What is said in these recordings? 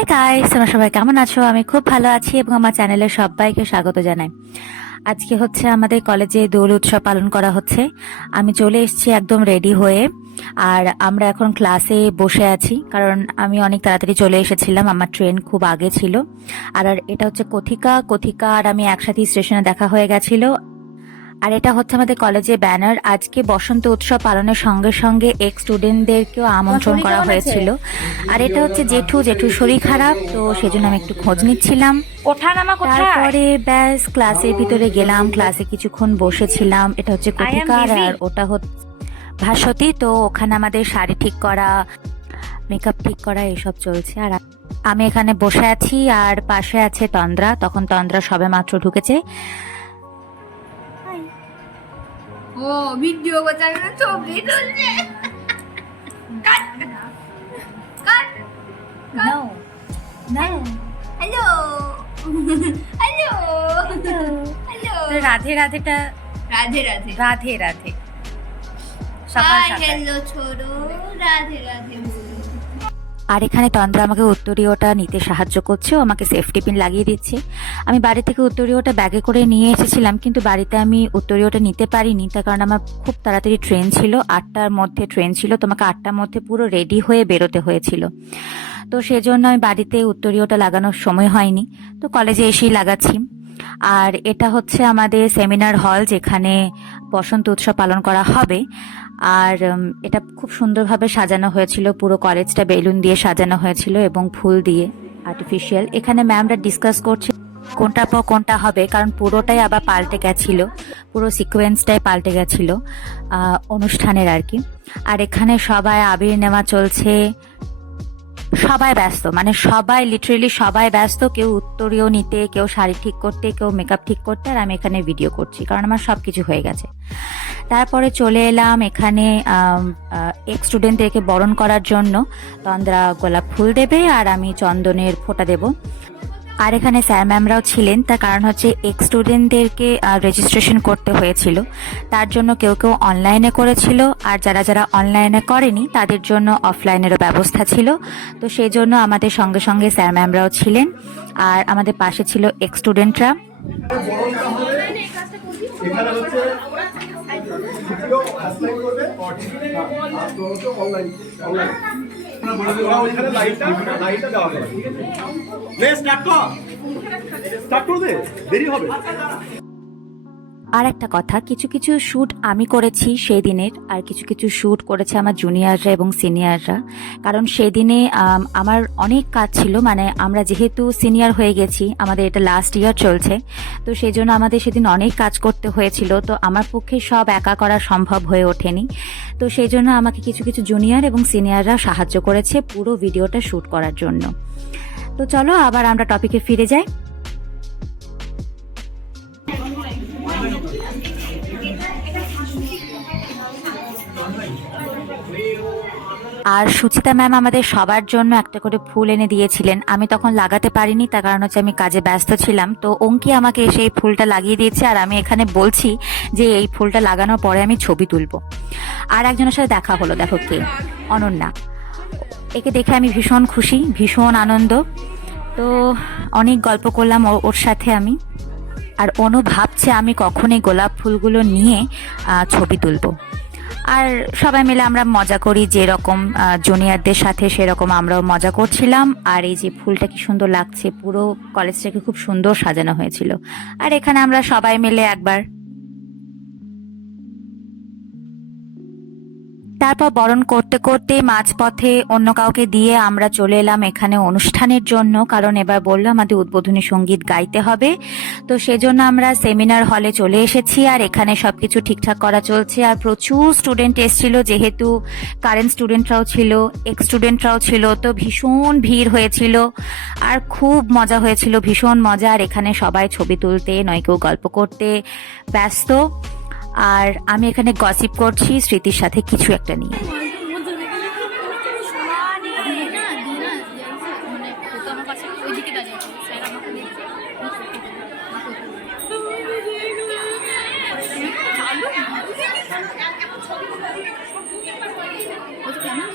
Hi guys, তোমরা সবাই কেমন আছো? আমি খুব ভালো আছি এবং আমার চ্যানেলে সবাইকে স্বাগত জানাই। আজকে হচ্ছে আমাদের কলেজে দোল উৎসব পালন করা হচ্ছে। আমি চলে এসেছি একদম রেডি হয়ে। আর আমরা এখন ক্লাসে বসে আছি, কারণ আমি অনেক তাড়াতাড়ি চলে এসেছিলাম, আমার ট্রেন খুব আগে ছিল। আর এটা হচ্ছে কথিকা কথিকা আর আমি একসাথে স্টেশনে দেখা হয়ে গেছিল। আর এটা হচ্ছে আমাদের কলেজে ব্যানার। আজকে বসন্ত উৎসব পালনের সঙ্গে সঙ্গে এক্স স্টুডেন্টদেরকেও আমন্ত্রণ করা হয়েছিল। আর এটা হচ্ছে জেঠুর শরীর খারাপ, তো সেজন্য আমি একটু খোঁজ নিচ্ছিলাম। তারপরে ব্যাস ক্লাসের ভিতরে গেলাম, ক্লাসে কিছুক্ষণ বসেছিলাম। এটা হচ্ছে কথিকার আর ওটা হচ্ছে ভাস্বতী। তো ওখানে আমাদের শাড়ি ঠিক করা, মেকআপ ঠিক করা এসব চলছে। আর আমি এখানে বসে আছি আর পাশে আছে তন্দ্রা। তখন তন্দ্রা সবে মাত্র ঢুকেছে। ও ভিডিও বাজায় না, ছবি তুলছে। Cut cut no no hello hello hello Radhe রাধেটা রাধে রাধে রাধে রাধে সকাল সকাল। হ্যালো ছোড়ো, রাধে রাধে। আর এখানে তন্দ্রা আমাকে উত্তরীয়টা নিতে সাহায্য করছে, ও আমাকে সেফটি পিন লাগিয়ে দিচ্ছে। আমি বাড়ি থেকে উত্তরীয়টা ব্যাগে করে নিয়ে এসেছিলাম, কিন্তু বাড়িতে আমি উত্তরীয়টা নিতে পারিনি, তার কারণ আমার খুব তাড়াতাড়ি ট্রেন ছিল, 8টার মধ্যে ট্রেন ছিল। তোমাকে 8টার মধ্যে পুরো রেডি হয়ে বেরোতে হয়েছিল। তো সেজন্য আমি বাড়িতে উত্তরীয়টা লাগানোর সময় হয়নি, তো কলেজে এসেই লাগাচ্ছি। আর এটা হচ্ছে আমাদের সেমিনার হল, যেখানে বসন্ত উৎসব পালন করা হবে। আর এটা খুব সুন্দরভাবে সাজানো হয়েছিল, পুরো কলেজটা বেলুন দিয়ে সাজানো হয়েছিল এবং ফুল দিয়ে আর্টিফিশিয়াল। এখানে ম্যামরা ডিসকাস করছে কোনটা পর কোনটা হবে, কারণ পুরোটাই আবার পাল্টে গেছিল, পুরো সিকোয়েন্সটাই পাল্টে গেছিল অনুষ্ঠানের আর কি। আর এখানে সবাই আবির নেওয়া চলছে, সবাই ব্যস্ত, মানে সবাই লিটারেলি সবাই ব্যস্ত। কেউ উত্তরীয় নিতে, কেউ শাড়ি ঠিক করতে, কেউ মেকআপ ঠিক করতে, আর আমি এখানে ভিডিও করছি কারণ আমার সব কিছু হয়ে গেছে। তারপরে চলে এলাম এখানে এক স্টুডেন্টদেরকে বরণ করার জন্য। তন্দ্রা গোলাপ ফুল দেবে আর আমি চন্দনের ফোঁটা দেব। আর এখানে স্যার ম্যামরাও ছিলেন, তার কারণ হচ্ছে এক্স স্টুডেন্টদেরকে রেজিস্ট্রেশন করতে হয়েছিল, তার জন্য কেউ কেউ অনলাইনে করেছিল, আর যারা যারা অনলাইনে করেনি তাদের জন্য অফলাইনেরও ব্যবস্থা ছিল। তো সেই জন্য আমাদের সঙ্গে সঙ্গে স্যার ম্যামরাও ছিলেন, আর আমাদের পাশে ছিল এক্স স্টুডেন্টরা। আর একটা কথা, কিছু কিছু শ্যুট আমি করেছি সেই দিনের, আর কিছু কিছু শ্যুট করেছে আমার জুনিয়ররা এবং সিনিয়ররা। কারণ সেই দিনে আমার অনেক কাজ ছিল, মানে আমরা যেহেতু সিনিয়র হয়ে গেছি, আমাদের এটা লাস্ট ইয়ার চলছে, তো সেই জন্য আমাদের সেদিন অনেক কাজ করতে হয়েছিল। তো আমার পক্ষে সব একা করা সম্ভব হয়ে ওঠেনি, তো সেই জন্য আমাকে কিছু কিছু জুনিয়র এবং সিনিয়ররা সাহায্য করেছে পুরো ভিডিওটা শ্যুট করার জন্য। তো চলো আবার আমরা টপিকে ফিরে যাই। আর সুচিতা ম্যাম আমাদের সবার জন্য একটা করে ফুল এনে দিয়েছিলেন। আমি তখন লাগাতে পারিনি, তার কারণ হচ্ছে আমি কাজে ব্যস্ত ছিলাম। তো অঙ্কি আমাকে এসে এই ফুলটা লাগিয়ে দিয়েছে, আর আমি এখানে বলছি যে এই ফুলটা লাগানোর পরে আমি ছবি তুলবো। আর একজনের সাথে দেখা হলো, দেখো কে, অনন্যা। একে দেখে আমি ভীষণ খুশি, ভীষণ আনন্দ। তো অনেক গল্প করলাম ওর সাথে আমি। আর অনু ভাবছে আমি কখন এই গোলাপ ফুলগুলো নিয়ে ছবি তুলবো। আর সবাই মিলে আমরা মজা করি, যেরকম জুনিয়রদের সাথে সেরকম আমরাও মজা করছিলাম। আর এই যে ফুলটা কি সুন্দর লাগছে, পুরো কলেজটাকে খুব সুন্দর সাজানো হয়েছিল। আর এখানে আমরা সবাই মিলে একবার তারপর বরণ করতে করতে মাঝপথে অন্য কাউকে দিয়ে আমরা চলে এলাম এখানে অনুষ্ঠানের জন্য, কারণ এবার বললো আমাদের উদ্বোধনী সঙ্গীত গাইতে হবে। তো সেজন্য আমরা সেমিনার হলে চলে এসেছি, আর এখানে সবকিছু ঠিকঠাক করা চলছে। আর প্রচুর স্টুডেন্ট এসেছিল, যেহেতু কারেন্ট স্টুডেন্টরাও ছিল, এক্স স্টুডেন্টরাও ছিল, তো ভীষণ ভিড় হয়েছিল। আর খুব মজা হয়েছিল, ভীষণ মজা। আর এখানে সবাই ছবি তুলতে নয় কেউ গল্প করতে ব্যস্ত। আর আমি এখানে গসিপ করছি স্মৃতির সাথে কিছু একটা নিয়ে।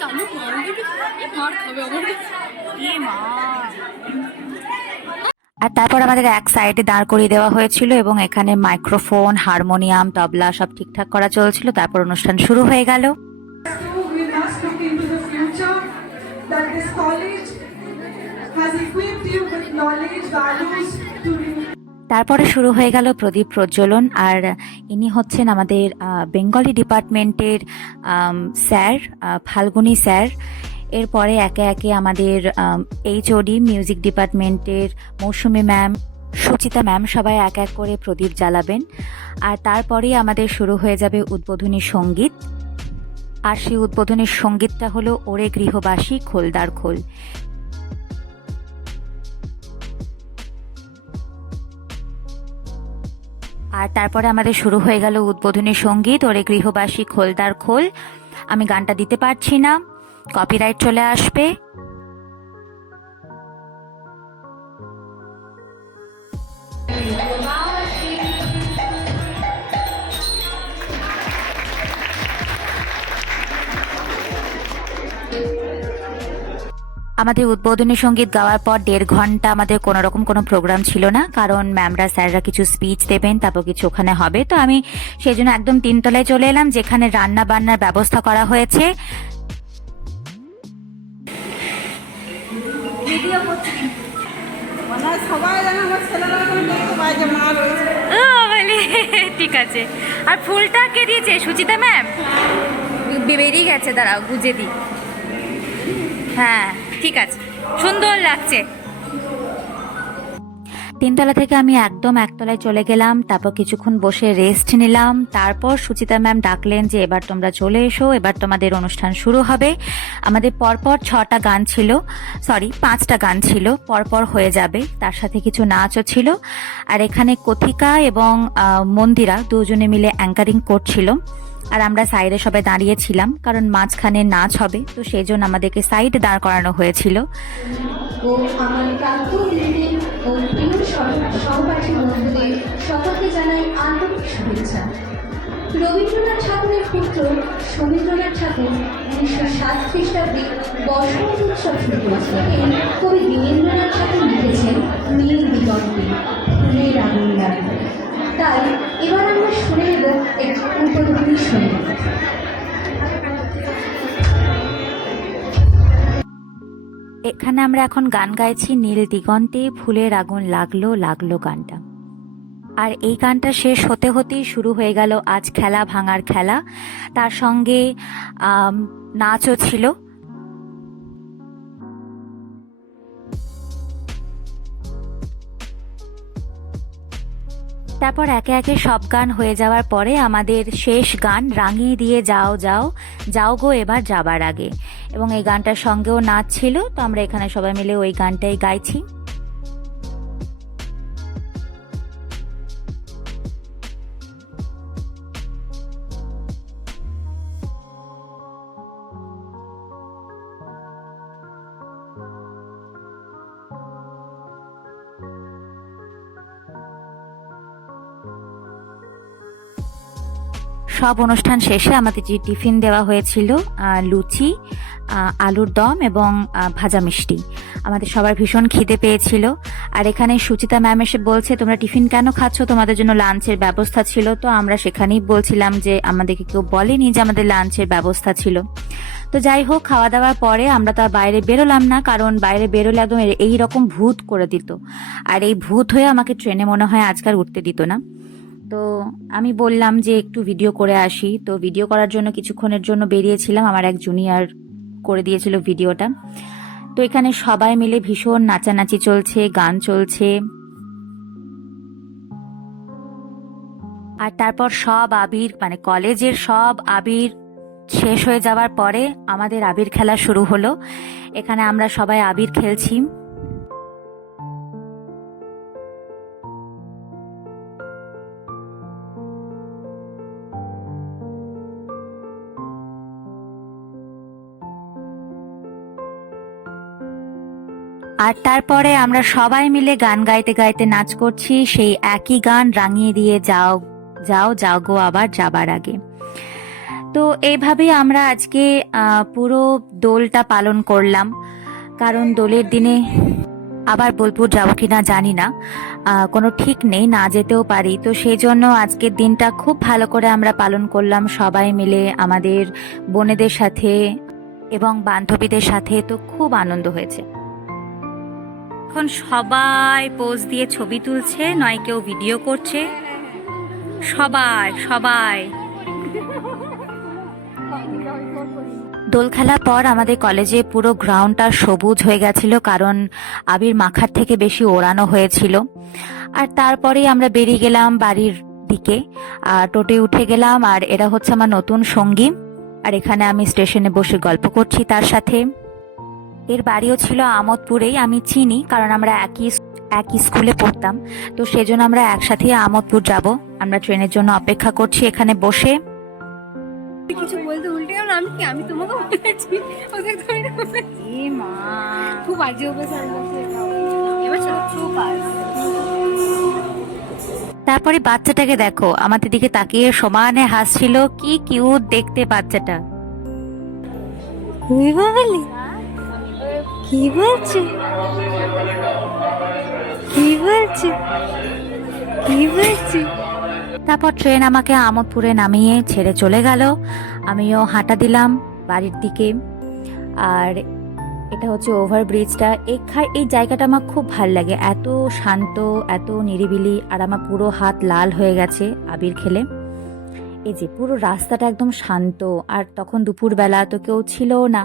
চালু মার খাবে আমার। আর তারপর আমাদের এক সাইডে দাঁড় করিয়ে দেওয়া হয়েছিল এবং এখানে মাইক্রোফোন, হারমোনিয়াম, তবলা সব ঠিকঠাক করা চলছিল। তারপর অনুষ্ঠান শুরু হয়ে গেল। So we must look into the future that this college has equipped you with knowledge, values to তারপরে শুরু হয়ে গেল প্রদীপ প্রজ্বলন। আর ইনি হচ্ছেন আমাদের বেঙ্গলি ডিপার্টমেন্টের স্যার, ফাল্গুনী স্যার। এরপরে একে একে আমাদের এইচওডি মিউজিক ডিপার্টমেন্টের মৌসুমী ম্যাম, সুচিতা ম্যাম সবাই এক এক করে প্রদীপ জ্বালাবেন। আর তারপরেই আমাদের শুরু হয়ে যাবে উদ্বোধনী সঙ্গীত। আর সেই উদ্বোধনী সঙ্গীতটা হলো ওরে গৃহবাসী খোলদার খোল। আর তারপরে আমাদের শুরু হয়ে গেল উদ্বোধনী সঙ্গীত ওরে গৃহবাসী খোলদার খোল। আমি গানটা দিতে পারছি না, কপিরাইট চলে আসবে। আমাদের উদ্বোধনী সঙ্গীত গাওয়ার পর 1.5 ঘন্টা আমাদের কোনো রকম কোনো প্রোগ্রাম ছিল না, কারণ ম্যামরা স্যাররা কিছু স্পিচ দেবেন, তারপর কিছু ওখানে হবে। তো আমি সেই জন্য একদম 3 তলায় চলে এলাম, যেখানে রান্না বান্নার ব্যবস্থা করা হয়েছে। ঠিক আছে। আর ফুলটা কে দিয়েছে? সুচিতা ম্যাম বেরিয়ে গেছে, দাঁড়াও গুজে দিই। হ্যাঁ ঠিক আছে, সুন্দর লাগছে। 3 তলা থেকে আমি একদম 1 তলায় চলে গেলাম। তারপর কিছুক্ষণ বসে রেস্ট নিলাম। তারপর সুচিতা ম্যাম ডাকলেন যে এবার তোমরা চলে এসো, এবার তোমাদের অনুষ্ঠান শুরু হবে। আমাদের পরপর 6টা গান ছিল, সরি 5টা গান ছিল, পরপর হয়ে যাবে। তার সাথে কিছু নাচও ছিল। আর এখানে কথিকা এবং মন্দিরা দুজনে মিলে অ্যাঙ্কারিং করছিল। আর আমরা সাইডে সবাই দাঁড়িয়েছিলাম, কারণ মাঝখানে নাচ হবে, তো সেই জন্য আমাদেরকে সাইডে দাঁড় করানো হয়েছিল। ও আমার প্রাক্তন দিদিদের ও প্রিয় সহপাঠী বন্ধুদের সকলকে জানাই আন্তরিক শুভেচ্ছা। রবীন্দ্রনাথ ঠাকুরের পুত্র সমীন্দ্রনাথ ঠাকুর 1907 খ্রিস্টাব্দে বসন্ত উৎসব শুরু করেছিলেন। কবি বীরেন্দ্রনাথ ঠাকুর লিখেছেন নীল দিগন্তে ফুলের আগুন লাগবে। তাই এবার আমরা শুনে নেব একটি উদ্বোধনী সঙ্গীত। এখানে আমরা এখন গান গাইছি নীল দিগন্তে ফুলের আগুন লাগলো লাগলো গানটা। আর এই গানটা শেষ হতে হতেই শুরু হয়ে গেল আজ খেলা ভাঙার খেলা। তার সঙ্গে নাচও ছিল। তারপর একে একে সব গান হয়ে যাওয়ার পরে আমাদের শেষ গান রাঙিয়ে দিয়ে যাও যাও যাও গো এবার যাবার আগে, এবং এই গানটার সঙ্গেও নাচ ছিল। তো আমরা এখানে সবাই মিলে ওই গানটাই গাইছি। সব অনুষ্ঠান শেষে আমাদের যে টিফিন দেওয়া হয়েছিল, লুচি, আলুর দম এবং ভাজা মিষ্টি, আমাদের সবার ভীষণ খিদে পেয়েছিল। আর এখানে সুচিতা ম্যাম এসে বলছে তোমরা টিফিন কেন খাচ্ছ, তোমাদের জন্য লাঞ্চের ব্যবস্থা ছিল। তো আমরা সেখানেই বলছিলাম যে আমাদেরকে কেউ বলেনি যে আমাদের লাঞ্চের ব্যবস্থা ছিল। তো যাই হোক, খাওয়া দাওয়ার পরে আমরা তো আর বাইরে বেরোলাম না, কারণ বাইরে বেরোলে একদম এইরকম ভূত করে দিত। আর এই ভূত হয়ে আমাকে ট্রেনে মনে হয় আজকাল উঠতে দিত না। তো আমি বললাম যে একটু ভিডিও করে আসি। তো ভিডিও করার জন্য কিছুক্ষণের জন্য বেরিয়েছিলাম, আমার এক জুনিয়র করে দিয়েছিল ভিডিওটা। তো এখানে সবাই মিলে ভীষণ নাচানাচি চলছে, গান চলছে। আর তারপর সব আবির, মানে কলেজের সব আবির শেষ হয়ে যাওয়ার পরে আমাদের আবির খেলা শুরু হলো। এখানে আমরা সবাই আবির খেলছি। আর তারপরে আমরা সবাই মিলে গান গাইতে গাইতে নাচ করছি, সেই একই গান রাঙিয়ে দিয়ে যাও যাও যাও গো আবার যাবার আগে। তো এইভাবেই আমরা আজকে পুরো দোলটা পালন করলাম, কারণ দোলের দিনে আবার বোলপুর যাবো কিনা জানি না, কোনো ঠিক নেই, না যেতেও পারি। তো সেই জন্য আজকের দিনটা খুব ভালো করে আমরা পালন করলাম সবাই মিলে আমাদের বোনেদের সাথে এবং বান্ধবীদের সাথে। তো খুব আনন্দ হয়েছে। এখন সবাই পোজ দিয়ে ছবি তুলছে, নয় কেউ ভিডিও করছে, সবাই সবাই। দোল খেলার পর আমাদের কলেজে পুরো গ্রাউন্ডটা সবুজ হয়ে গেছিল, কারণ আবির মাখার থেকে বেশি ওড়ানো হয়েছিল। আর তারপরেই আমরা বেরিয়ে গেলাম বাড়ির দিকে, আর টোটোয় উঠে গেলাম। আর এরা হচ্ছে আমার নতুন সঙ্গী, আর এখানে আমি স্টেশনে বসে গল্প করছি তার সাথে। এর বাড়িও ছিল আমোদপুরেই, আমি চিনি কারণ আমরা একই স্কুলে পড়তাম। তো সেজন্য আমরা একসাথে আমোদপুর যাব। আমরা ট্রেনের জন্য অপেক্ষা করছি এখানে বসে। কিছু বলতে উল্টে গেল, আমি তোমাকে বলেছি ওদের ধরে এ মা খুব বাজে অবস্থা এবার খুব বাজে। তারপরে বাচ্চাটাকে দেখো, আমাদের দিকে তাকিয়ে সমানে হাসছিল, কি কিউট দেখতে বাচ্চাটা। কি বলছে কি বলছে কি বলছে? তারপর ট্রেন আমাকে আমোদপুরে নামিয়ে ছেড়ে চলে গেল। আমিও হাঁটা দিলাম বাড়ির দিকে। আর এটা হচ্ছে ওভারব্রিজটা। এই জায়গাটা আমার খুব ভাল লাগে, এত শান্ত, এত নিরিবিলি। আর আমার পুরো হাত লাল হয়ে গেছে আবির খেলে। এই যে পুরো রাস্তাটা একদম শান্ত, আর তখন দুপুরবেলা, তো কেউ ছিল না।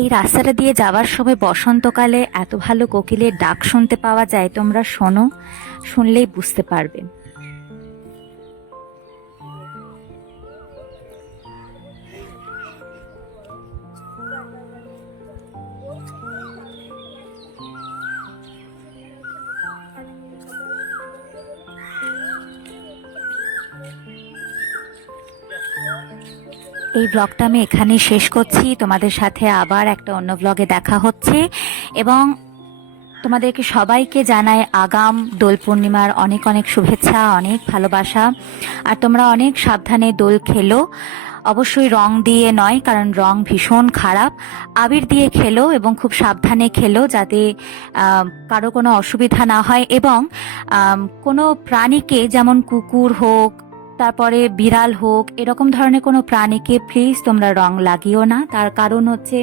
এই রাস্তাটা দিয়ে যাওয়ার সময় বসন্তকালে এত ভালো কোকিলের ডাক শুনতে পাওয়া যায়, তোমরা শোনো, শুনলেই বুঝতে পারবে। এই ব্লগটা আমি এখানেই শেষ করছি। তোমাদের সাথে আবার একটা অন্য ব্লগে দেখা হচ্ছে, এবং তোমাদেরকে সবাইকে জানাই আগাম দোল পূর্ণিমার অনেক অনেক শুভেচ্ছা, অনেক ভালোবাসা। আর তোমরা অনেক সাবধানে দোল খেলো, অবশ্যই রং দিয়ে নয়, কারণ রং ভীষণ খারাপ। আবির দিয়ে খেলো এবং খুব সাবধানে খেলো, যাতে কারো কোনো অসুবিধা না হয়। এবং কোনো প্রাণীকে, যেমন কুকুর হোক, তারপরে বিড়াল হোক, এরকম ধরনের কোনো প্রাণীকে প্লিজ তোমরা রং লাগিও না। তার কারণ হচ্ছে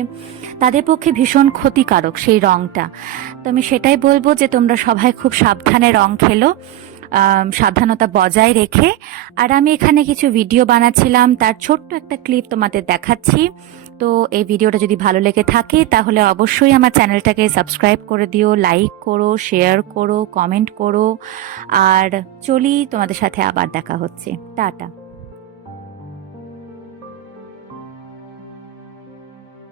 তাদের পক্ষে ভীষণ ক্ষতিকারক সেই রংটা। তো আমি সেটাই বলবো যে তোমরা সবাই খুব সাবধানে রং খেলো, সাবধানতা বজায় রেখে। আর আমি এখানে কিছু ভিডিও বানাচ্ছিলাম, তার ছোট্ট একটা ক্লিপ তোমাদের দেখাচ্ছি। তো এই ভিডিওটা যদি ভালো লেগে থাকে তাহলে অবশ্যই আমার চ্যানেলটাকে সাবস্ক্রাইব করে দিও, লাইক করো, শেয়ার করো, কমেন্ট করো। আর চলি, তোমাদের সাথে আবার দেখা হচ্ছে। টাটা।